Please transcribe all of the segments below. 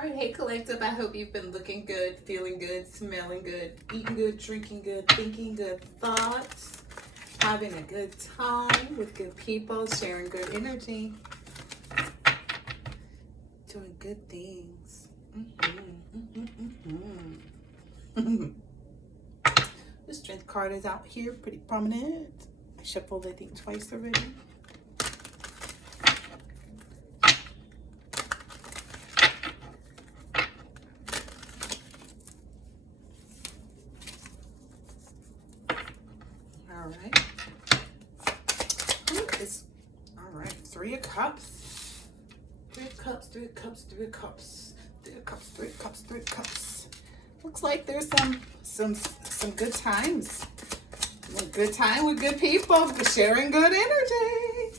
All right, hey collective, I hope you've been looking good, feeling good, smelling good, eating good, drinking good, thinking good thoughts, having a good time with good people, sharing good energy, doing good things. The strength card is out here, pretty prominent. I shuffled, I think, twice already. All right, Three of Cups. Three of Cups, Three of Cups, Three of Cups, Three of Cups, Three of Cups, Three of Cups. Looks like there's some good times. A good time with good people, sharing good energy.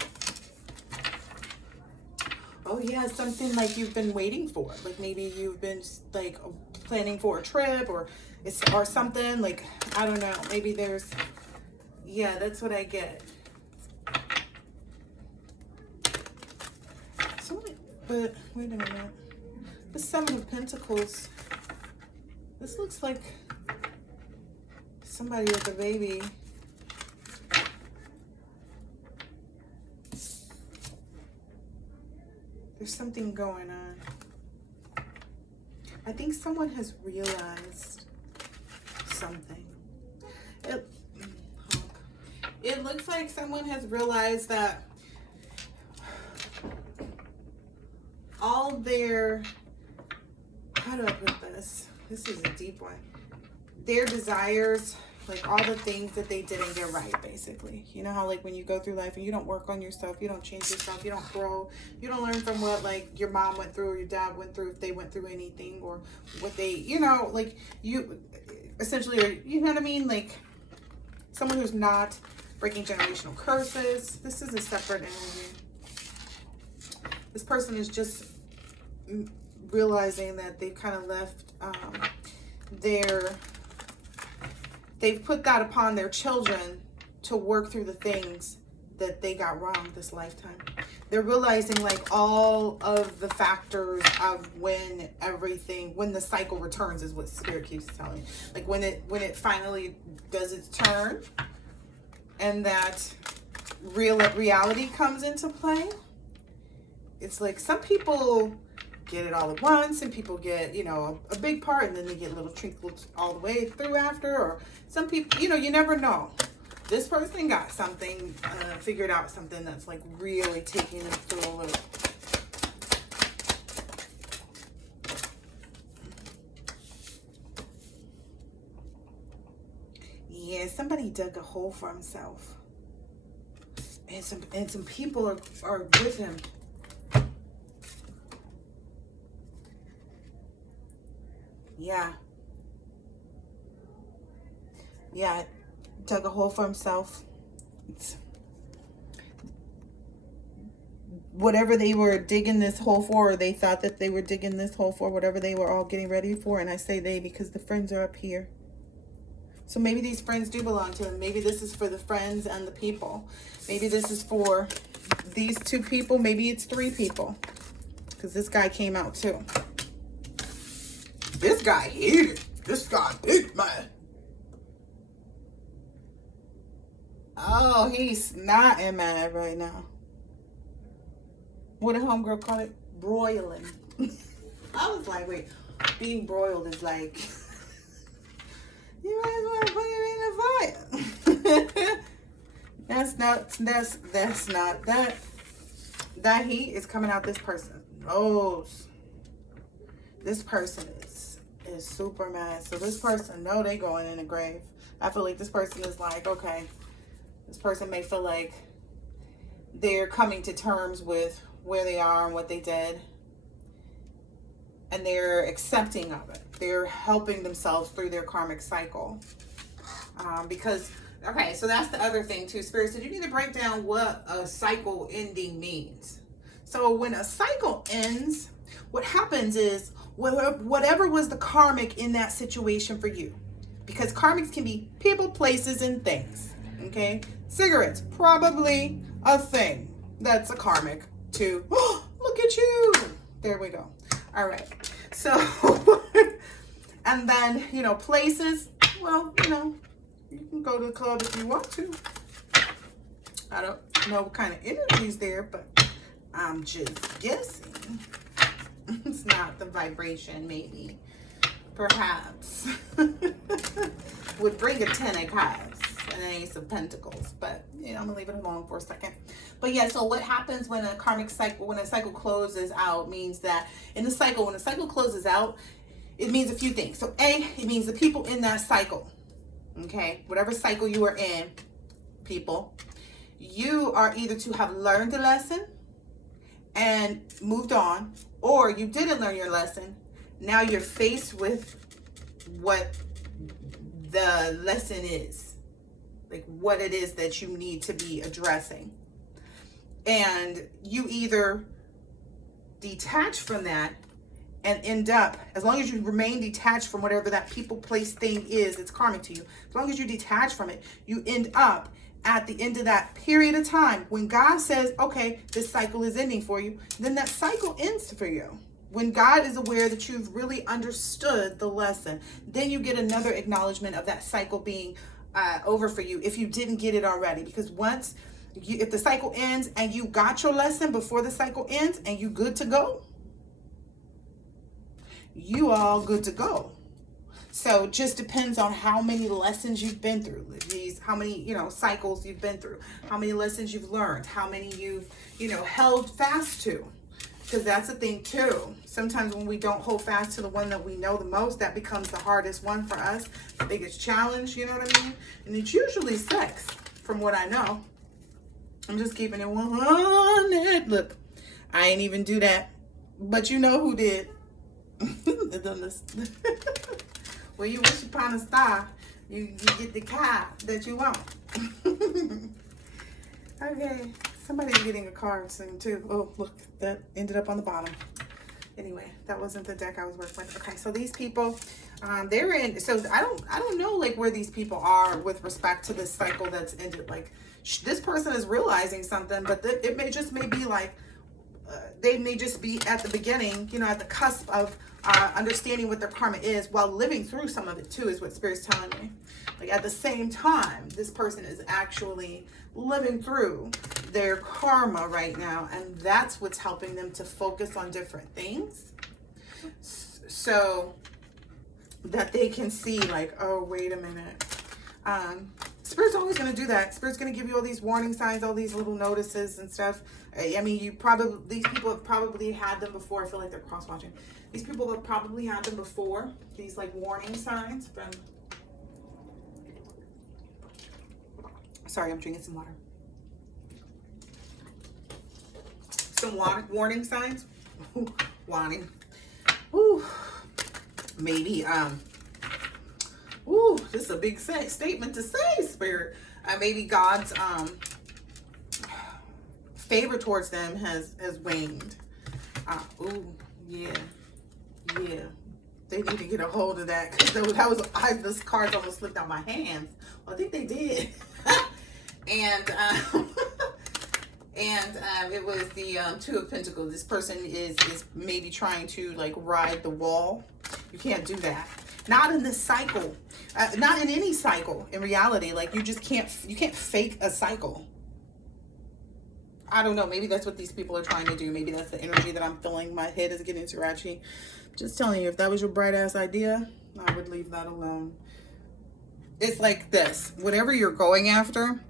Oh yeah, something like you've been waiting for. Like maybe you've been like planning for a trip or something, like I don't know. Maybe there's, yeah, that's what I get. But wait a minute. The Seven of Pentacles. This looks like somebody with a baby. There's something going on. I think someone has realized something. It looks like someone has realized that all their, how do I put this? This is a deep one. Their desires, like all the things that they didn't get right, basically. You know how like when you go through life and you don't work on yourself, you don't change yourself, you don't grow, you don't learn from what like your mom went through or your dad went through, if they went through anything, or what they, you know, like you essentially, you know what I mean? Like someone who's not breaking generational curses. This is a separate energy. This person is just realizing that they've kind of left they've put that upon their children to work through the things that they got wrong this lifetime. They're realizing like all of the factors of when the cycle returns is what Spirit keeps telling. Like when it finally does its turn and that reality comes into play. It's like some people get it all at once and people get, you know, a big part and then they get little trinkles all the way through after, or some people, you know, you never know. This person got something, figured out something that's like really taking them through a loop. Yeah, somebody dug a hole for himself. And some people are with him. Yeah, dug a hole for himself. Whatever they were digging this hole for, or they thought that they were digging this hole for, whatever they were all getting ready for, and I say they because the friends are up here. So maybe these friends do belong to him. Maybe this is for the friends and the people. Maybe this is for these two people. Maybe it's three people, because this guy came out too. This guy hated. This guy big man. Oh, he's not mad right now. What did homegirl call it? Broiling. I was like, wait, being broiled is like, you might as well put it in the fire. that's not that heat is coming out this person. Oh, this person is super mad. So this person, no, they going in the grave. I feel like this person is like, okay, this person may feel like they're coming to terms with where they are and what they did, and they're accepting of it. They're helping themselves through their karmic cycle, because okay, so that's the other thing too. Spirit said you need to break down what a cycle ending means. So when a cycle ends, what happens is whatever was the karmic in that situation for you, because karmics can be people, places, and things. Okay, cigarettes, probably a thing that's a karmic too. Oh, look at you. There we go. All right. So, and then, you know, places, well, you know, you can go to the club if you want to. I don't know what kind of energy's there, but I'm just guessing. It's not the vibration, maybe. Perhaps. Would bring a 10 of cups and an ace of pentacles. But, you know, I'm going to leave it alone for a second. But yeah, so what happens when a karmic cycle, when a cycle closes out, means that in the cycle, when a cycle closes out, it means a few things. So A, it means the people in that cycle, okay, whatever cycle you are in, people, you are either to have learned the lesson and moved on, or you didn't learn your lesson. Now you're faced with what the lesson is, like what it is that you need to be addressing. And you either detach from that and end up, as long as you remain detached from whatever that people, place, thing is, it's karmic to you. As long as you detach from it, you end up at the end of that period of time when God says, okay, this cycle is ending for you, then that cycle ends for you. When God is aware that you've really understood the lesson, then you get another acknowledgement of that cycle being over for you if you didn't get it already. Because once, if the cycle ends and you got your lesson before the cycle ends and you good to go, you all good to go. So it just depends on how many lessons you've been through, how many, you know, cycles you've been through, how many lessons you've learned, how many you've, you know, held fast to. Because that's the thing too. Sometimes when we don't hold fast to the one that we know the most, that becomes the hardest one for us, the biggest challenge, you know what I mean? And it's usually sex, from what I know. I'm just keeping it 100. Look, I ain't even do that. But you know who did. Well, you wish upon a star, you get the car that you want. Okay, somebody's getting a card soon too. Oh, look, that ended up on the bottom. Anyway, that wasn't the deck I was working with. Okay, so these people, they're in. So I don't know like where these people are with respect to this cycle that's ended. Like this person is realizing something, but it may be like they may just be at the beginning, you know, at the cusp of understanding what their karma is while living through some of it too, is what Spirit's telling me. Like at the same time, this person is actually living through their karma right now, and that's what's helping them to focus on different things so that they can see like, oh, wait a minute. Spirit's always going to do that. Spirit's going to give you all these warning signs, all these little notices and stuff. I mean, these people have probably had them before. I feel like they're cross-watching. These people have probably had them before. These like warning signs from... Sorry, I'm drinking some water. Some warning signs. Warning. Ooh. Maybe, ooh, this is a big statement to say, Spirit. Maybe God's favor towards them has waned. Ooh, yeah. They need to get a hold of that, because this card's almost slipped out my hands. Well, I think they did. And it was the Two of Pentacles. This person is maybe trying to like ride the wall. You can't do that. Not in this cycle. Not in any cycle. In reality, like you can't fake a cycle. I don't know. Maybe that's what these people are trying to do. Maybe that's the energy that I'm feeling. My head is getting scratchy. Just telling you, if that was your bright ass idea, I would leave that alone. It's like this. Whatever you're going after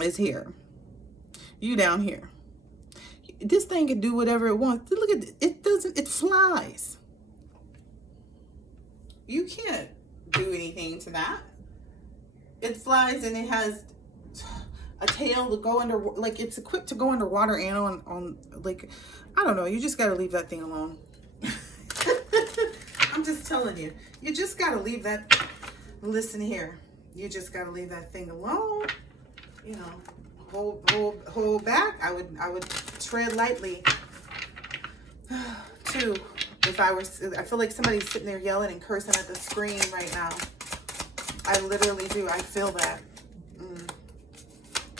is here. You down here. This thing can do whatever it wants. Look at it. It flies. You can't do anything to that. It flies and it has a tail to go under, like it's equipped to go underwater and on like, I don't know. You just got to leave that thing alone. I'm just telling you. You just got to leave that. Listen here. You just got to leave that thing alone. You know, hold back. I would tread lightly. Too. I feel like somebody's sitting there yelling and cursing at the screen right now. I literally do. I feel that.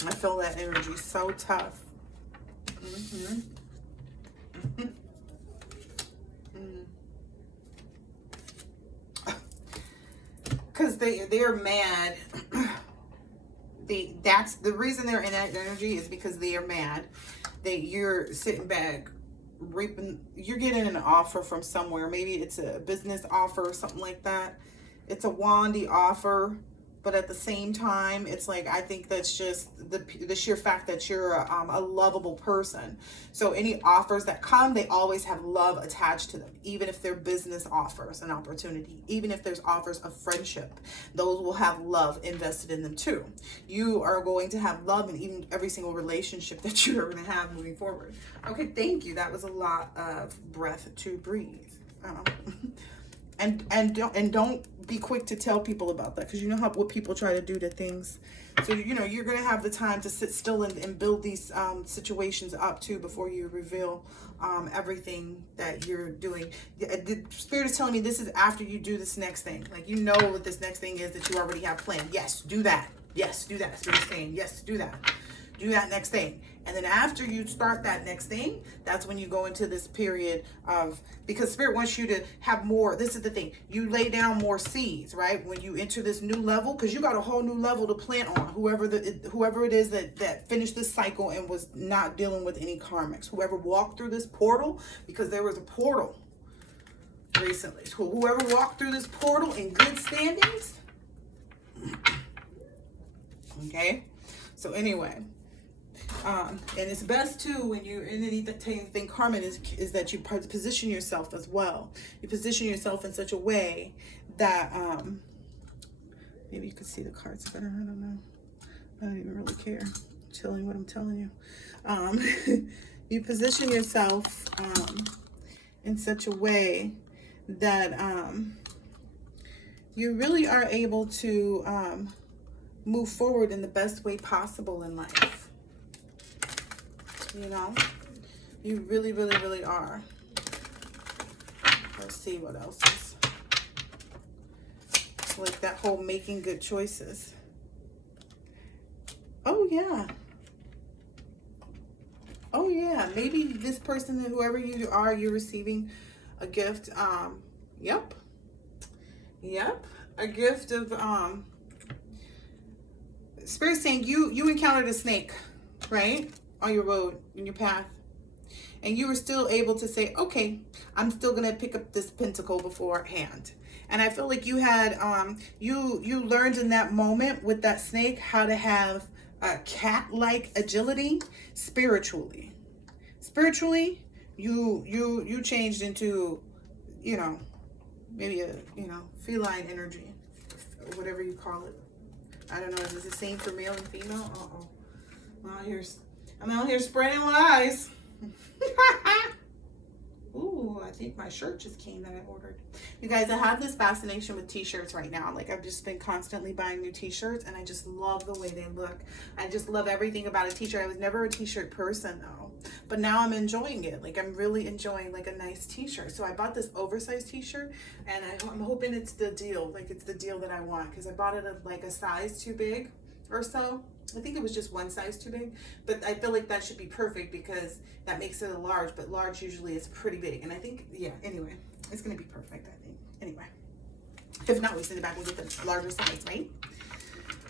I feel that energy so tough. because they're mad. That's the reason they're in that energy, is because they are mad that you're sitting back reaping. You're getting an offer from somewhere. Maybe it's a business offer or something like that. It's a wandy offer, but at the same time, it's like, I think that's just the sheer fact that you're a lovable person. So any offers that come, they always have love attached to them, even if they're business offers, an opportunity, even if there's offers of friendship, those will have love invested in them too. You are going to have love in even every single relationship that you're going to have moving forward. Okay, thank you. That was a lot of breath to breathe. And don't be quick to tell people about that, because you know what people try to do to things. So you're gonna have the time to sit still and build these situations up too before you reveal everything that you're doing. The Spirit is telling me this is after you do this next thing. Like, you know what this next thing is that you already have planned. Yes, do that. Yes, do that. Spirit is saying yes, do that. Do that next thing. And then after you start that next thing, that's when you go into this period of, because Spirit wants you to have more. This is the thing. You lay down more seeds, right? When you enter this new level, because you got a whole new level to plant on. Whoever it is that finished this cycle and was not dealing with any karmics. Whoever walked through this portal, because there was a portal recently. So whoever walked through this portal in good standings. Okay. So anyway. And it's best too when you're in anything karma is that you position yourself as well. You position yourself in such a way that maybe you could see the cards better. I don't know. I don't even really care. I'm telling what I'm telling you. You position yourself in such a way that you really are able to move forward in the best way possible in life. You know, you really, really, really are. Let's see what else is. Like that whole making good choices. Oh, yeah. Oh, yeah. Maybe this person, whoever you are, you're receiving a gift. Yep. A gift of, Spirit saying you encountered a snake, right? On your road, in your path, and you were still able to say, okay, I'm still gonna pick up this pentacle beforehand. And I feel like you had you learned in that moment with that snake how to have a cat-like agility spiritually. You changed into, maybe a feline energy, whatever you call it. I don't know, is this the same for male and female? I'm out here spreading lies. Ooh, I think my shirt just came that I ordered. You guys, I have this fascination with t-shirts right now. Like, I've just been constantly buying new t-shirts, and I just love the way they look. I just love everything about a t-shirt. I was never a t-shirt person though, but now I'm enjoying it. Like, I'm really enjoying like a nice t-shirt. So I bought this oversized t-shirt, and I'm hoping it's the deal. Like, it's the deal that I want, because I bought it at like a size too big or so. I think it was just one size too big, but I feel like that should be perfect because that makes it a large, but large usually is pretty big. And I think, yeah, anyway, it's going to be perfect, I think. Anyway, if not, we send it back and get the larger size, right?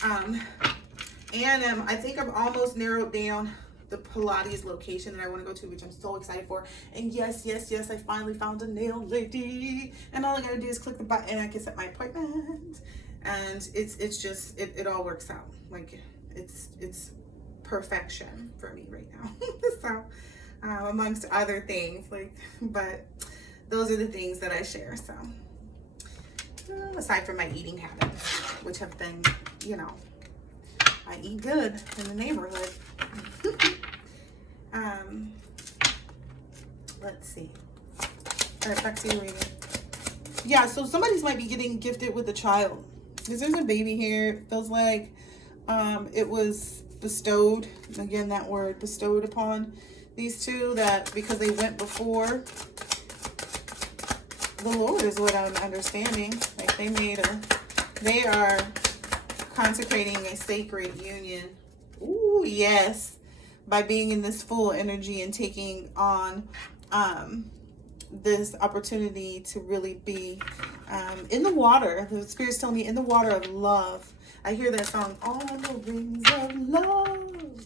I think I've almost narrowed down the Pilates location that I want to go to, which I'm so excited for. And yes, I finally found a nail lady. And all I got to do is click the button and I can set my appointment. And it all works out. Like, it's perfection for me right now. So amongst other things, but those are the things that I share. So aside from my eating habits, which have been, I eat good in the neighborhood. Let's see. All right, back to you, reading. Yeah, so somebody's might be getting gifted with a child. Because there's a baby here. It feels like it was bestowed, again that word, bestowed upon these two, that because they went before the Lord is what I'm understanding. Like, they are consecrating a sacred union. Ooh, yes. By being in this full energy and taking on this opportunity to really be In the water, the Spirit's telling me in the water of love. I hear that song, On the Wings of Love.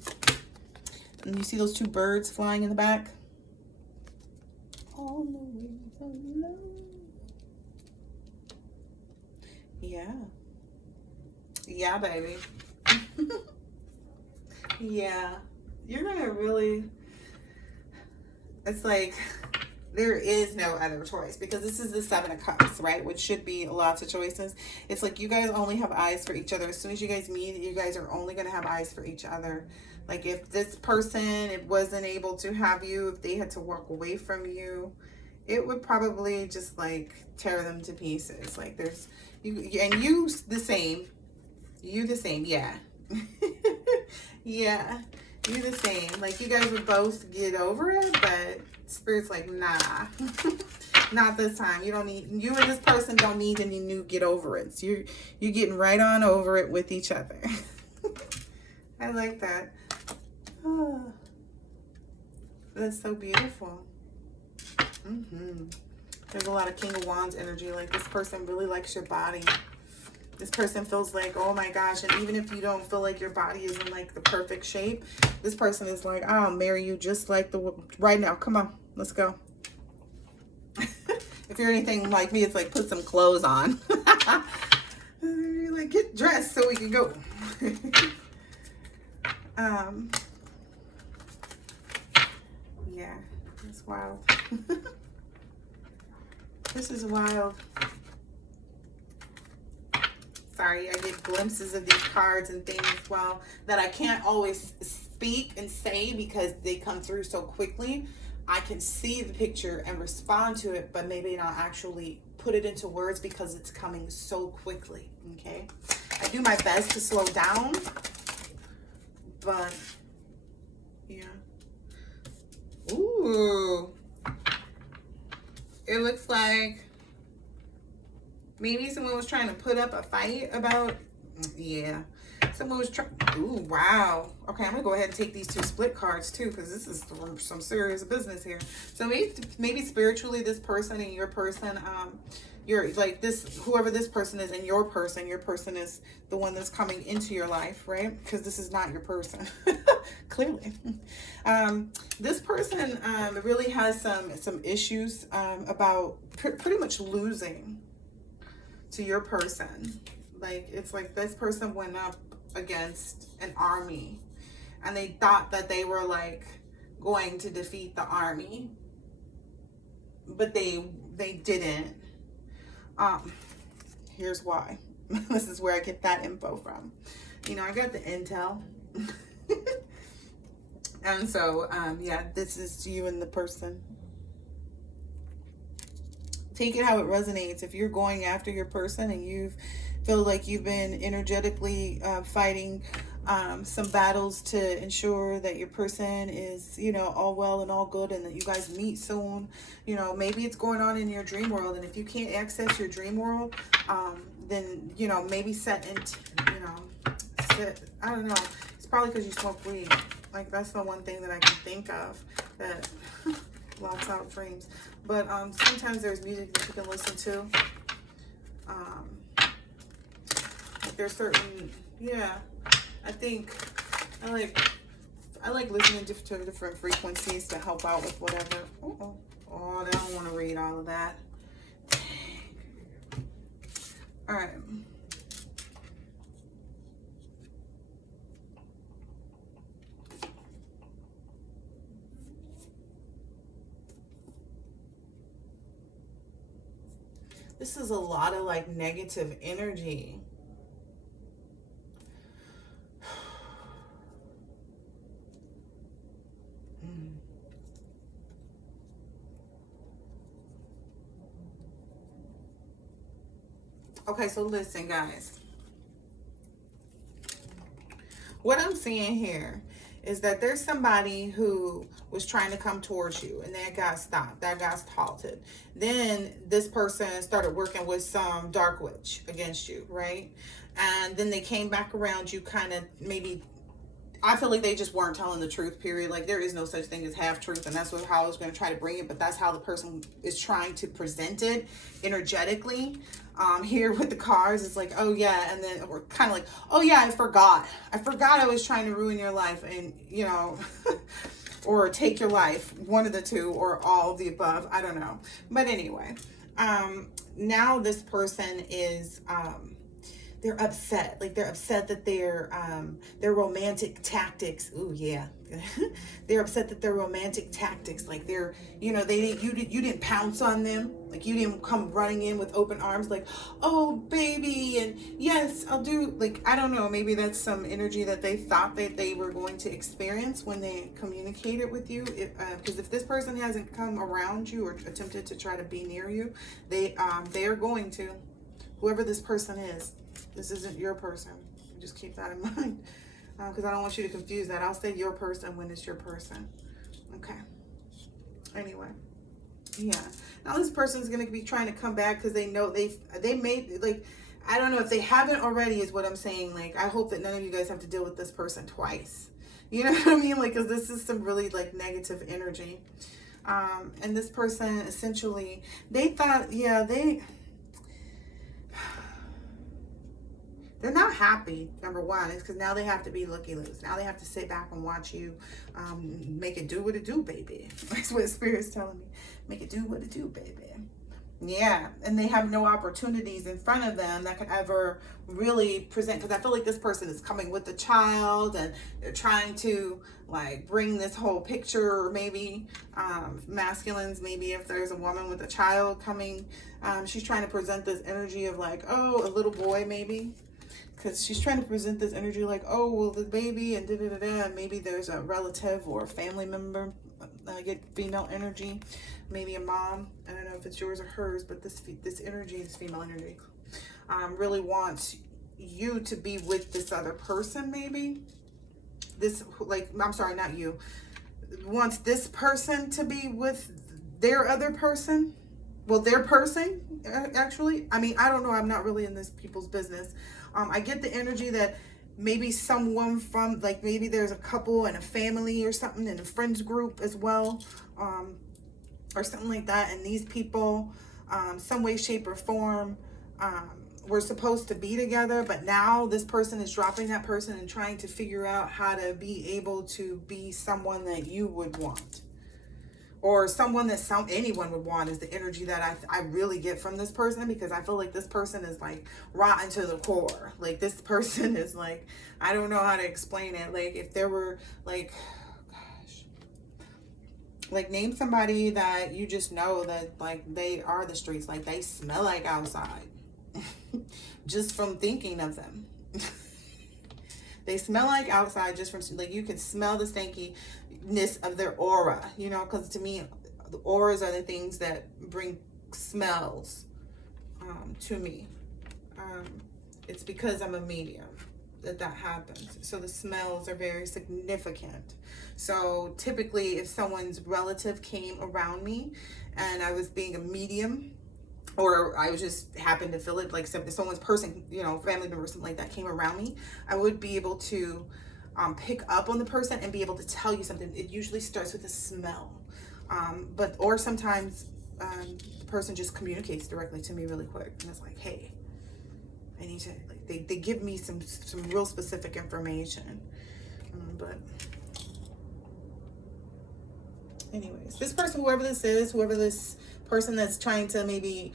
And you see those two birds flying in the back? On the wings of love. Yeah. Yeah, baby. Yeah. You're gonna really, it's like, there is no other choice, because this is the Seven of Cups, right? Which should be lots of choices. It's like you guys only have eyes for each other. As soon as you guys meet, you guys are only going to have eyes for each other. Like if this person, it wasn't able to have you, if they had to walk away from you, it would probably just like tear them to pieces. Like there's, and you the same. You the same, yeah. Yeah, you the same. Like you guys would both get over it, but Spirit's like, nah. Not this time. You don't need, you and this person don't need any new get over it. So you're getting right on over it with each other. I like that. Oh, that's so beautiful. There's a lot of King of Wands energy. Like this person really likes your body. This person feels like, oh my gosh, and even if you don't feel like your body is in like the perfect shape, this person is like, I'll marry you just like the, right now. Come on, let's go. If you're anything like me, it's like put some clothes on. You're like, get dressed so we can go. Yeah, it's wild. This is wild. Sorry, I get glimpses of these cards and things, well, that I can't always speak and say because they come through so quickly. I can see the picture and respond to it, but maybe not actually put it into words because it's coming so quickly, okay? I do my best to slow down, but, yeah. Ooh. It looks like maybe someone was trying to put up a fight about, yeah. Someone was trying, ooh, wow. Okay, I'm gonna go ahead and take these two split cards too, because this is some serious business here. So maybe spiritually, this person and your person, you're like this, whoever this person is and your person is the one that's coming into your life, right? Because this is not your person, clearly. This person really has some issues about pretty much losing to your person. Like it's like this person went up against an army and they thought that they were like going to defeat the army, but they didn't. Here's why. This is where I get that info from. You know, I got the intel. And so yeah, this is you and the person. Take it how it resonates. If you're going after your person and you feel like you've been energetically fighting some battles to ensure that your person is, you know, all well and all good and that you guys meet soon, you know, maybe it's going on in your dream world. And if you can't access your dream world, then, you know, maybe I don't know. It's probably because you smoke weed. Like that's the one thing that I can think of that blocks out dreams. But sometimes there's music that you can listen to. There's certain, yeah, I think I like listening to different frequencies to help out with whatever. Oh, I don't want to read all of that. All right. This is a lot of like negative energy. Okay, so listen, guys. What I'm seeing here is that there's somebody who was trying to come towards you and that got stopped, that got halted. Then this person started working with some dark witch against you, right? And then they came back around you kind of maybe I feel like they just weren't telling the truth, period. Like, there is no such thing as half truth, and that's how I was going to try to bring it, but that's how the person is trying to present it energetically. Here with the cards, it's like, oh yeah, and then we're kind of like, oh yeah, I forgot I was trying to ruin your life, and you know, or take your life, one of the two, or all of the above, I don't know. But anyway, now this person is, they're upset. Like, they're upset that their romantic tactics, ooh yeah, they're upset that their romantic tactics, like they're, you know, you didn't pounce on them. Like, you didn't come running in with open arms like, oh baby, and yes, I'll do, like, I don't know, maybe that's some energy that they thought that they were going to experience when they communicated with you. Because if this person hasn't come around you or attempted to try to be near you, they are going to, whoever this person is. This isn't your person. Just keep that in mind, because I don't want you to confuse that. I'll say your person when it's your person. Okay. Anyway, yeah. Now this person's gonna be trying to come back because they know they made, like, I don't know if they haven't already, is what I'm saying. Like, I hope that none of you guys have to deal with this person twice. You know what I mean? Like, because this is some really like negative energy. And this person essentially, they thought, yeah, they're not happy, number one. It's because now they have to be looky-loos. Now they have to sit back and watch you make it do what it do, baby. That's what Spirit's telling me. Make it do what it do, baby. Yeah, and they have no opportunities in front of them that could ever really present, because I feel like this person is coming with a child and they're trying to like bring this whole picture, or maybe masculines, maybe if there's a woman with a child coming, she's trying to present this energy of like, oh, a little boy maybe. Because she's trying to present this energy like, oh, well, the baby and da-da-da-da, and maybe there's a relative or a family member. I get female energy, maybe a mom. I don't know if it's yours or hers, but this energy is female energy. Really wants you to be with this other person, maybe. This, like, I'm sorry, not you. Wants this person to be with their other person. Well, their person, actually. I mean, I don't know. I'm not really in this people's business. I get the energy that maybe someone from, like, maybe there's a couple and a family or something in a friends group as well, or something like that. And these people, some way, shape, or form, were supposed to be together, but now this person is dropping that person and trying to figure out how to be able to be someone that you would want. Or someone that anyone would want is the energy that I really get from this person, because I feel like this person is like rotten to the core. Like, this person is like, I don't know how to explain it. Like, if there were like, gosh, like, name somebody that you just know that like they are the streets, like they smell like outside just from thinking of them. They smell like outside just from, like, you can smell the stankiness of their aura, you know, because to me, the auras are the things that bring smells to me. It's because I'm a medium that happens. So the smells are very significant. So typically, if someone's relative came around me and I was being a medium, or I was just happened to feel it, like someone's person, you know, family member or something like that came around me, I would be able to pick up on the person and be able to tell you something. It usually starts with a smell, or sometimes the person just communicates directly to me really quick, and it's like, hey, I need to, like, they give me some real specific information. But anyways, this person, whoever this person that's trying to maybe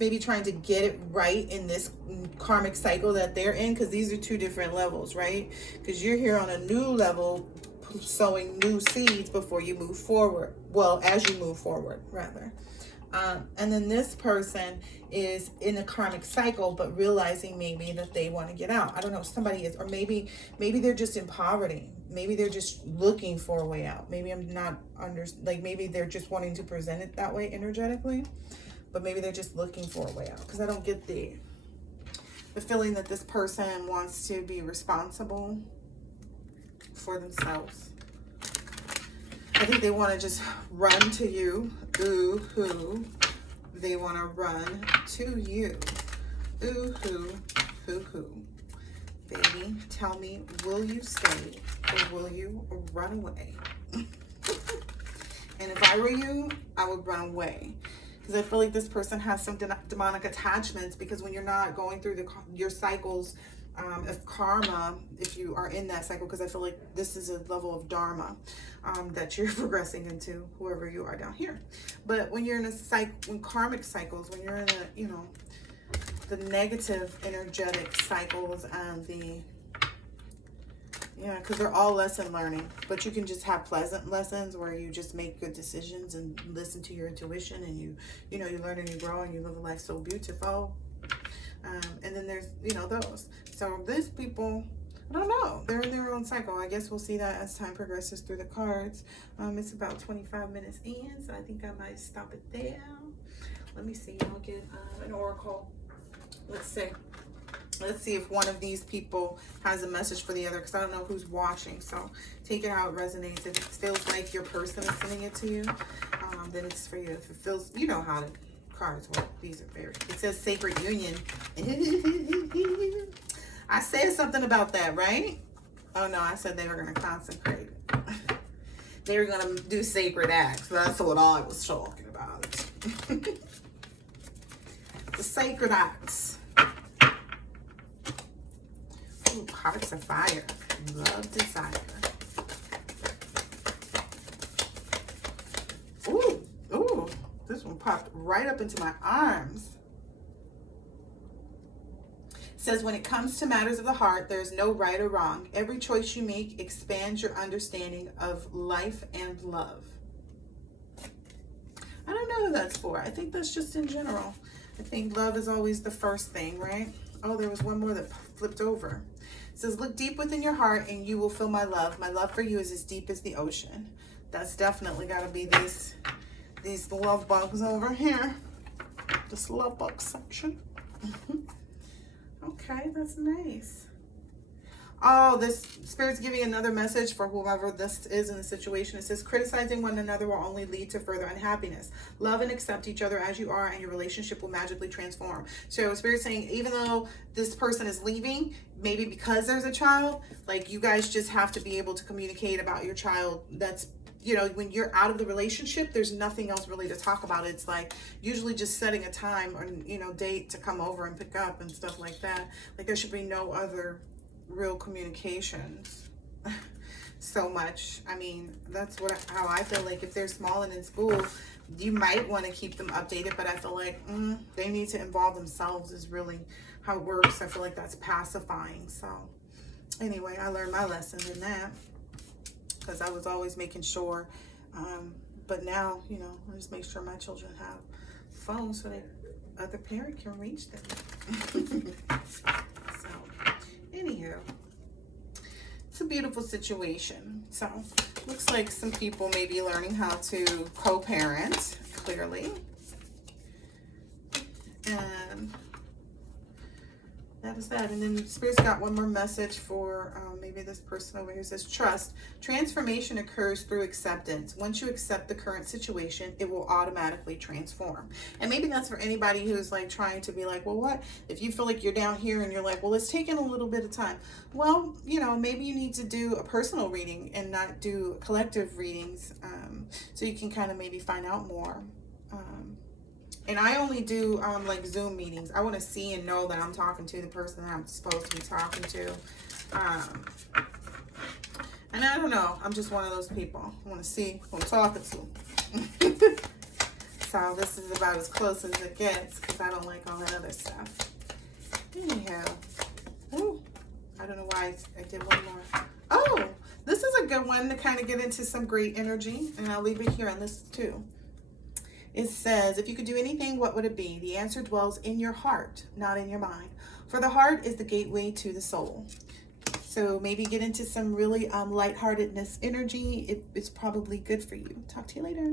maybe trying to get it right in this karmic cycle that they're in, because these are two different levels, right? Because you're here on a new level, sowing new seeds before you move forward. Well, as you move forward, rather. And then this person is in a karmic cycle, but realizing maybe that they want to get out. I don't know, somebody is, or maybe they're just in poverty. Maybe they're just looking for a way out. Maybe I'm not maybe they're just wanting to present it that way energetically, but maybe they're just looking for a way out, because I don't get the feeling that this person wants to be responsible for themselves. I think they want to just run to you. Ooh, hoo. They want to run to you. Ooh, hoo, hoo, hoo. Baby, tell me, will you stay or will you run away? And if I were you, I would run away. Because I feel like this person has some demonic attachments, because when you're not going through your cycles of karma, if you are in that cycle, because I feel like this is a level of dharma that you're progressing into, whoever you are down here. But when you're in when karmic cycles, when you're in the negative energetic cycles and because they're all lesson learning, but you can just have pleasant lessons where you just make good decisions and listen to your intuition, and you learn and you grow and you live a life so beautiful. And then there's those. So these people, I don't know, they're in their own cycle. I guess we'll see that as time progresses through the cards. It's about 25 minutes in, so I think I might stop it there. Let me see. I'll get an oracle. Let's see if one of these people has a message for the other, because I don't know who's watching. So take it how it resonates. If it feels like your person is sending it to you, then it's for you. If it feels, you know how the cards work. These are very, it says sacred union. I said something about that, right? Oh no, I said they were going to consecrate. They were going to do sacred acts. That's what I was talking about. The sacred acts. Ooh, hearts of fire. Love, desire. Ooh, this one popped right up into my arms. It says, when it comes to matters of the heart, there's no right or wrong. Every choice you make expands your understanding of life and love. I don't know who that's for. I think that's just in general. I think love is always the first thing, right? Oh, there was one more that flipped over. It says, look deep within your heart and you will feel my love. My love for you is as deep as the ocean. That's definitely got to be these love bugs over here. This love bug section. Okay, that's nice. Oh, this Spirit's giving another message for whoever this is in the situation. It says, criticizing one another will only lead to further unhappiness. Love and accept each other as you are, and your relationship will magically transform. So Spirit's saying, even though this person is leaving, maybe because there's a child, like, you guys just have to be able to communicate about your child. That's, when you're out of the relationship, there's nothing else really to talk about. It's like usually just setting a time or, date to come over and pick up and stuff like that. Like, there should be no other real communications so much. I mean, that's how I feel. Like, if they're small and in school, you might want to keep them updated, but I feel like they need to involve themselves is really how it works. I feel like that's pacifying. So anyway, I learned my lesson in that, because I was always making sure, but now, I just make sure my children have phones so that other parent can reach them. So anywho, it's a beautiful situation. So looks like some people may be learning how to co-parent, clearly. And that is that. And then Spirit's got one more message for maybe this person over here. It says, trust. Transformation occurs through acceptance. Once you accept the current situation, it will automatically transform. And maybe that's for anybody who's like trying to be like, well, what if you feel like you're down here and you're like, well, it's taking a little bit of time. Well, maybe you need to do a personal reading and not do collective readings, so you can kind of maybe find out more. And I only do like Zoom meetings. I want to see and know that I'm talking to the person that I'm supposed to be talking to. And I don't know. I'm just one of those people. I want to see who I'm talking to. So this is about as close as it gets, because I don't like all that other stuff. Anyhow. Ooh, I don't know why I did one more. Oh, this is a good one to kind of get into some great energy. And I'll leave it here on this too. It says, if you could do anything, what would it be? The answer dwells in your heart, not in your mind. For the heart is the gateway to the soul. So maybe get into some really lightheartedness energy. It's probably good for you. Talk to you later.